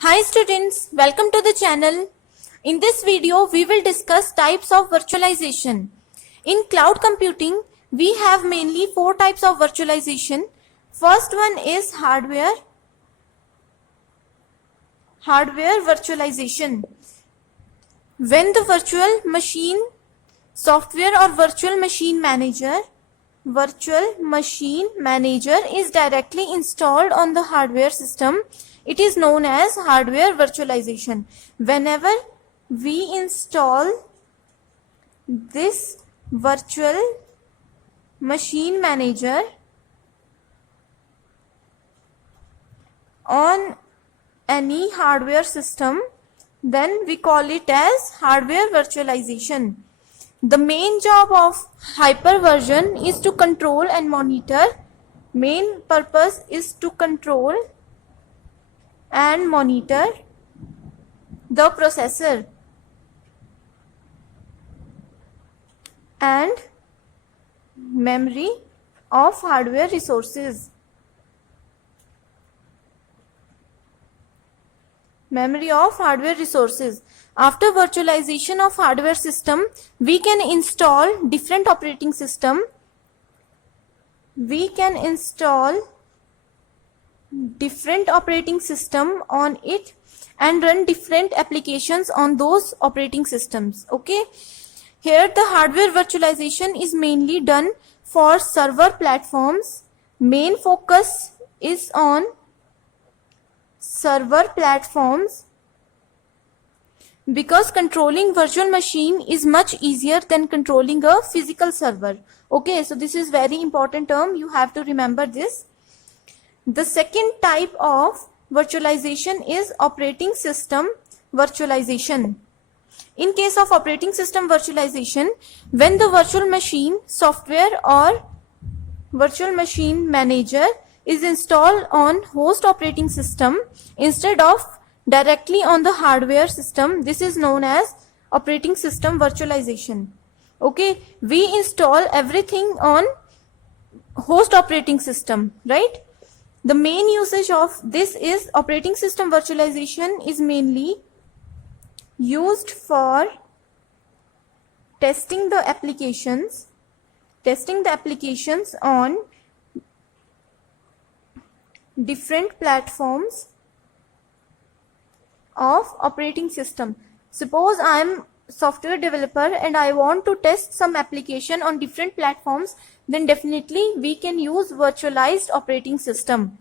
Hi students, welcome to the channel. In this video, we will discuss types of virtualization. In cloud computing, we have mainly four types of virtualization. First one is hardware virtualization. When the virtual machine software or virtual machine manager is directly installed on the hardware system, it is known as hardware virtualization. Whenever we install this virtual machine manager on any hardware system, then we call it as hardware virtualization. The main job of hyperversion is to control and monitor. Main purpose is to control and monitor the processor and memory of hardware resources. After virtualization of hardware system, we can install different operating system. On it and run different applications on those operating systems. Okay. Here the hardware virtualization is mainly done for server platforms. Main focus is on server platforms because controlling virtual machine is much easier than controlling a physical server. Okay, so this is very important term. You have to remember this. The second type of virtualization is operating system virtualization. In case of operating system virtualization, when the virtual machine software or virtual machine manager is installed on host operating system instead of directly on the hardware system, this is known as operating system virtualization. Okay, we install everything on host operating system, right? The main usage of this is operating system virtualization is mainly used for testing the applications on different platforms of operating system. Suppose I am software developer and I want to test some application on different platforms, then definitely we can use virtualized operating system.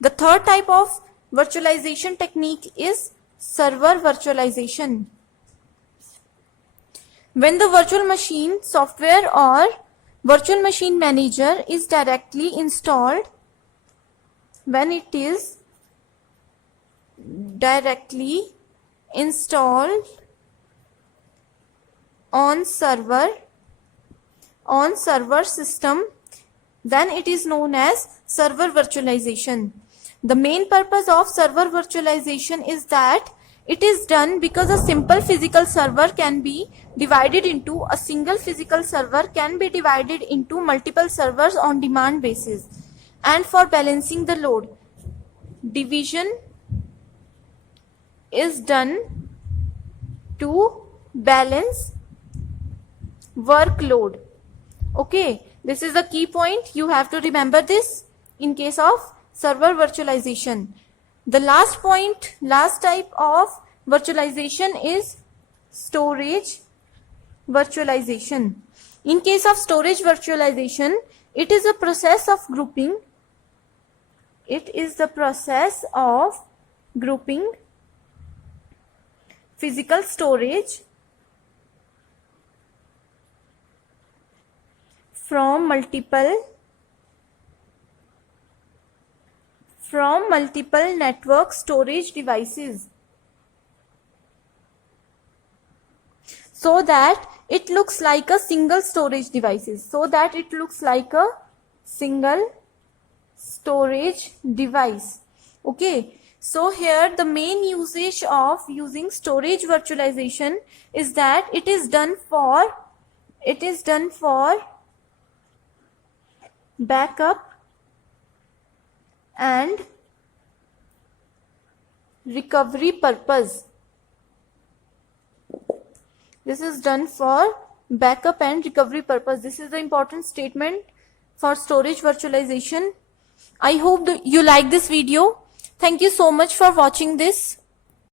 The third type of virtualization technique is server virtualization. When the virtual machine software or virtual machine manager is directly installed, when it is directly installed on server system, then it is known as server virtualization. The main purpose of server virtualization is that it is done because a single physical server can be divided into multiple servers on demand basis, and for balancing the load, division is done to balance workload. Okay, this is the key point. You have to remember this in case of server virtualization. The last type of virtualization is storage virtualization. In case of storage virtualization, it is a process of grouping. Physical storage from multiple network storage devices so that it looks like a single storage device. Okay, so here the main usage of using storage virtualization is that it is done for backup and recovery purpose. This is done for backup and recovery purpose. This is the important statement for storage virtualization. I hope that you like this video. Thank you so much for watching this.